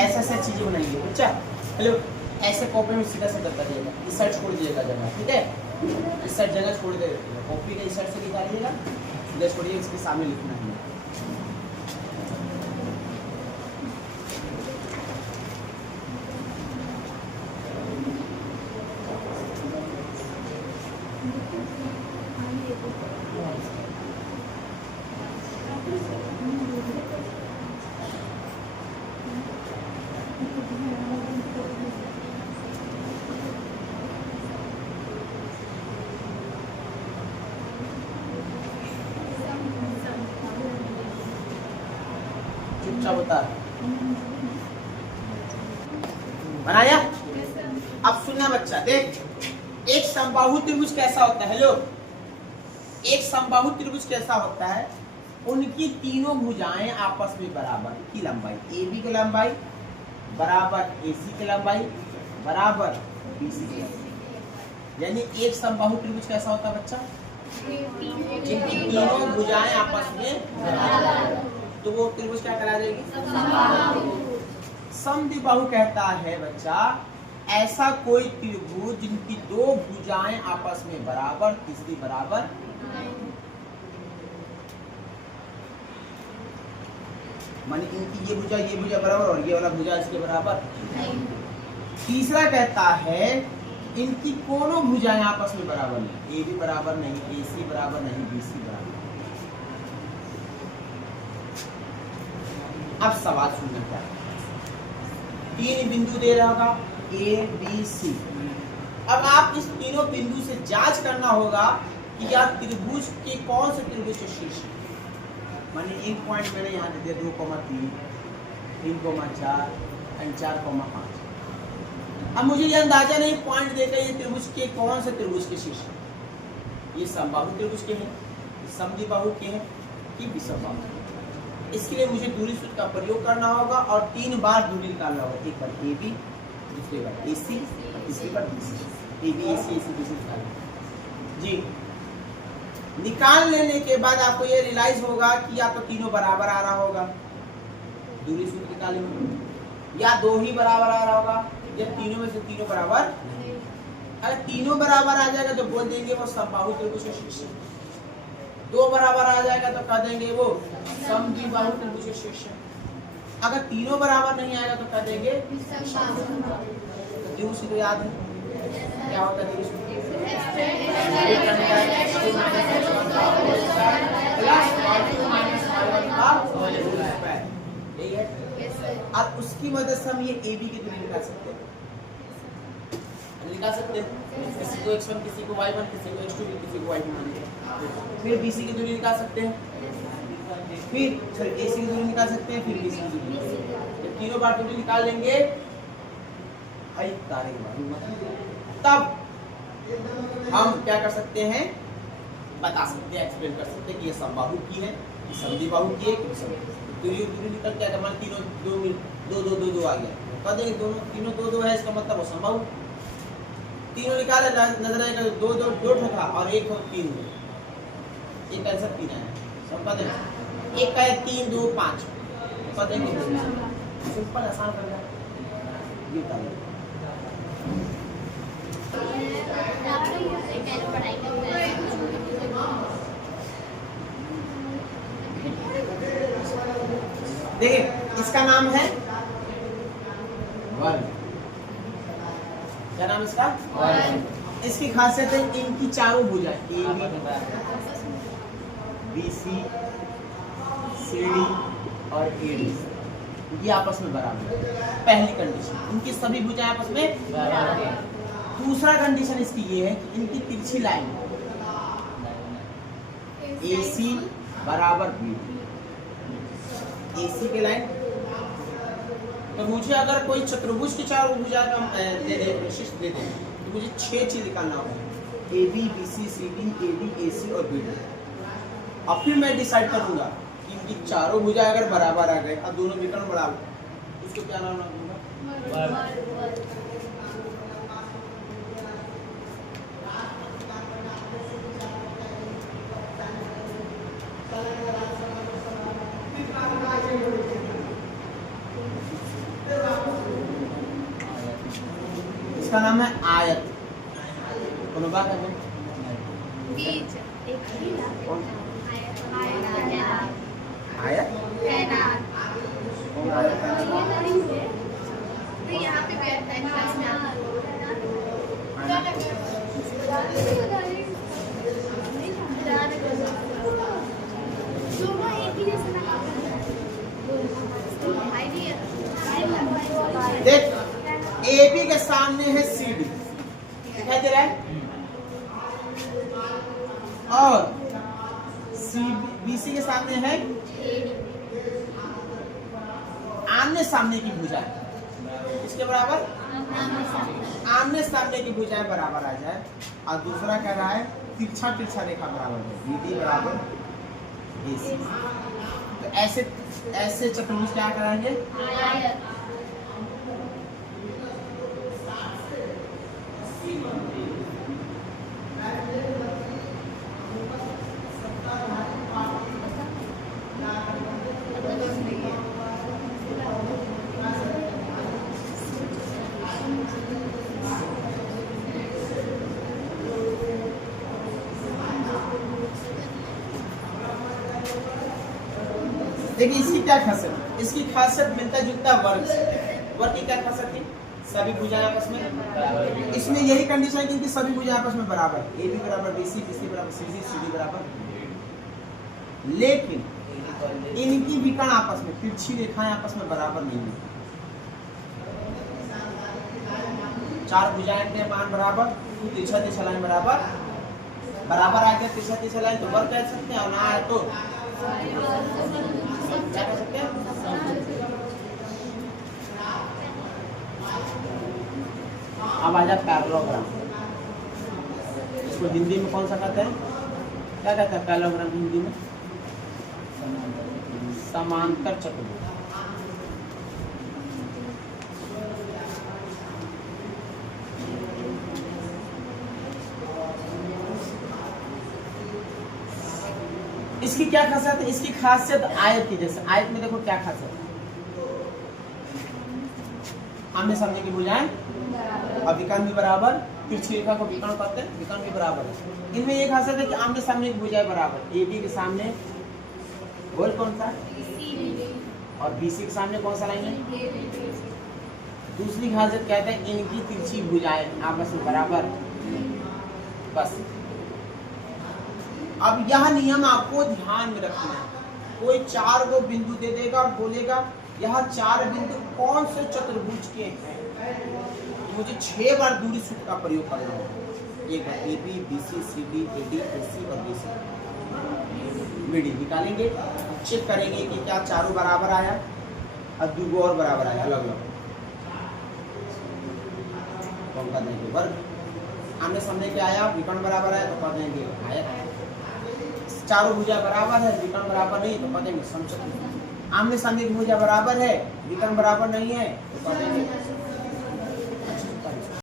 ऐसा ऐसा चीजें बनाइए बच्चा। हेलो, ऐसे कॉपी में सीधा सीधा करिएगा, इस साइड छोड़ दीजिएगा जगह, ठीक है, इस साइड जगह छोड़ दे, कॉपी के इस साइड से निकालिएगा, सीधा छोड़िए, इसके सामने लिखना है। चुपचाप बता बनाया। अब सुनना बच्चा, देख, एक समबाहु त्रिभुज कैसा होता है। हेलो, एक समबाहु त्रिभुज कैसा होता है, उनकी तीनों भुजाएं आपस में बराबर की लंबाई, AB की लंबाई बराबर AC की लंबाई बराबर BC की लंबाई। यानी एक समबाहु त्रिभुज कैसा होता है बच्चा, जिनकी तीनों भुजाएं आपस में बराबर, तो वो त्रिभुज क्या करा जाएगी, समद्विबाहु कहता है बच्चा ऐसा कोई त्रिभुज जिनकी दो भुजाएं आपस में बराबर, तीसरी बराबर, माने इनकी ये भुजा बराबर और ये वाला भुजा इसके बराबर। तीसरा कहता है इनकी कोनो भुजाएं आपस में बराबर नहीं, AB बराबर नहीं, AC बराबर नहीं, BC बराबर। अब सवाल सुनना क्या, तीन बिंदु दे रहा होगा ABC। अब आप इस तीनों बिंदु से जांच करना होगा कि यह त्रिभुज के कौन से त्रिभुज के शीर्ष है। माने एक पॉइंट मैंने यहाँ दे दिया 2,3, 3,4 एंड 4,5। अब मुझे ये अंदाजा नहीं पॉइंट देकर ये त्रिभुज के कौन से त्रिभुज के शीर्ष है, ये समबाहु त्रिभुज के हैं, समद्विबाहु के हैं कि विषमबाहु। इसके लिए मुझे दूरी सूत्र का प्रयोग करना होगा और 3 बार दूरी निकालना होगा, एक बार AB, दूसरी बार AC और तीसरी बार BC। AB AC AC BC निकालना जी। निकाल लेने के बाद आपको ये रियलाइज होगा कि या तो तीनों बराबर आ रहा होगा, दूरी सूत्र निकालेंगे, या दो ही बराबर आ रहा होगा, या तीनों में से तीनों बराबर। अगर तीनों बराबर आ जाएगा तो बोल देंगे वो समबाहु त्रिभुज के शीर्ष है, दो बराबर आ जाएगा तो कह देंगे वो समद्विबाहु त्रिभुज के शीर्ष है, अगर तीनों बराबर नहीं आएगा तो कह देंगे द्विभुज सूत्र। याद है क्या होता है द्विभुज सूत्र, यही है। अब उसकी मदद से हम ये AB की दूरी निकाल सकते हैं, किसी को x1, किसी को y1, किसी को x2, किसी को y2 मान लिया। फिर BC की दूरी निकाल सकते हैं, फिर AC की दूरी निकाल सकते हैं, फिर BC की दूरी। जब तीनों बार दूरी निकाल लेंगे तब हम क्या कर सकते हैं, बता सकते हैं, एक्सप्लेन कर सकते हैं कि ये समबाहु की है, ये समद्विबाहु की है, दूरी निकल के अगर मान तीनों 2 आ गया, कह देंगे दोनों तीनों 2 है, इसका मतलब वो समबाहु। तीनों निकाले नजर आएगा 2 था और 1 3 हुए, एक आंसर 3 आया, सब कह देंगे एक का 3 2 5, कह देंगे सिंपल आसान कर दिया ये बता दो। देखिए इसका नाम है वर्ग, क्या नाम इसका, वर्ग। इसकी खासियत है इनकी चारों भुजाएं AB, BC, CD और AD ये आपस में बराबर है। पहली कंडीशन, इनकी सभी भुजाएं आपस में बराबर है। दूसरा कंडीशन इसकी ये है कि इनकी तिरछी लाइन AC बराबर BD, AC की लाइन। तो मुझे अगर कोई चतुर्भुज की चार भुजा का दे दे विशिष्ट दे दे तो मुझे 6 चीज निकालना होगा, AB, BC, CD, AD, AC और BD। अब फिर मैं डिसाइड करूंगा कि इनकी चारों भुजा अगर बराबर आ गए, अब दोनों विकर्ण बराबर, उसको क्या नाम दूंगा, इसका नाम है आयत। कोनो बात है बीज एक ही ना कौन आयत आयत कैनात कौन आयत है? तो यहाँ पे भी आता है क्लास में आता देख ए बी के सामने है सी डी, दिखाई दे रहा है, और सी बी सी के सामने है आमने सामने की भुजाएं। इसके बराबर आमने सामने की भुजाएं बराबर आ जाए। और दूसरा कह रहा है तिरछा तिरछा रेखा बराबर है, बीडी बराबर बीसी। तो ऐसे चतुर्भुज क्या कराएंगे? आयत देखिए इसकी क्या खासियत, इसकी खासियत मिलता जुलता वर्ग से। वर्ग की क्या खासियत थी? सभी भुजाएं आपस में, इसमें यही कंडीशन है कि सभी भुजाएं आपस में बराबर, ए बी बराबर बी सी, बी सी बराबर सी डी, सी डी बराबर। लेकिन इनकी विकर्ण आपस में, तिरछी रेखाएं आपस में बराबर नहीं है। चार भुजाएं के मान बराबर, तिरछा तिरछा लाइन बराबर बराबर आ गया, तिरछा तिरछा लाइन तो वर्ग कह सकते हैं, और ना है तो क्या कर सकते हैं? अब आ जाए पैरेललोग्राम। इसको हिंदी में कौन सा कहते हैं? क्या कहते हैं पैरेललोग्राम हिंदी में? समांतर चतुर्भुज। इसकी क्या खासियत है? इसकी खासियत आयत की जैसे, आयत में देखो क्या खासियत है, आमने सामने की भुजाएं और विकर्ण भी बराबर, तिरछी रेखा को विकर्ण कहते हैं, विकर्ण भी बराबर है। इनमें एक खासियत है कि आमने सामने की भुजाएं बराबर, ए बी के सामने गोल कौन सा और बी सी के सामने कौन सा लाइन है? दूसरी खासियत कहते हैं इनकी तिरछी भुजाएं आपस में बराबर। बस अब यह नियम आपको ध्यान में रखना है। कोई चार को बिंदु दे देगा और बोलेगा यह चार बिंदु कौन से चतुर्भुज के हैं, मुझे 6 बार दूरी सूत्र का प्रयोग करना होगा। एक बार A B B C C D A D A C और बी सी, मीडियम निकालेंगे, चेक करेंगे कि क्या चारों बराबर आया और दो और बराबर आया, अलग अलग कौन कर देंगे वर्ग। आमने सामने के आया विकर्ण बराबर आया तो कर देंगे आयत। चारों भुजा बराबर है, विकर्ण बराबर नहीं तो कर देंगे समचतुर्भुज। आमने सामने की भुजा बराबर है, विकर्ण बराबर नहीं है तो कर देंगे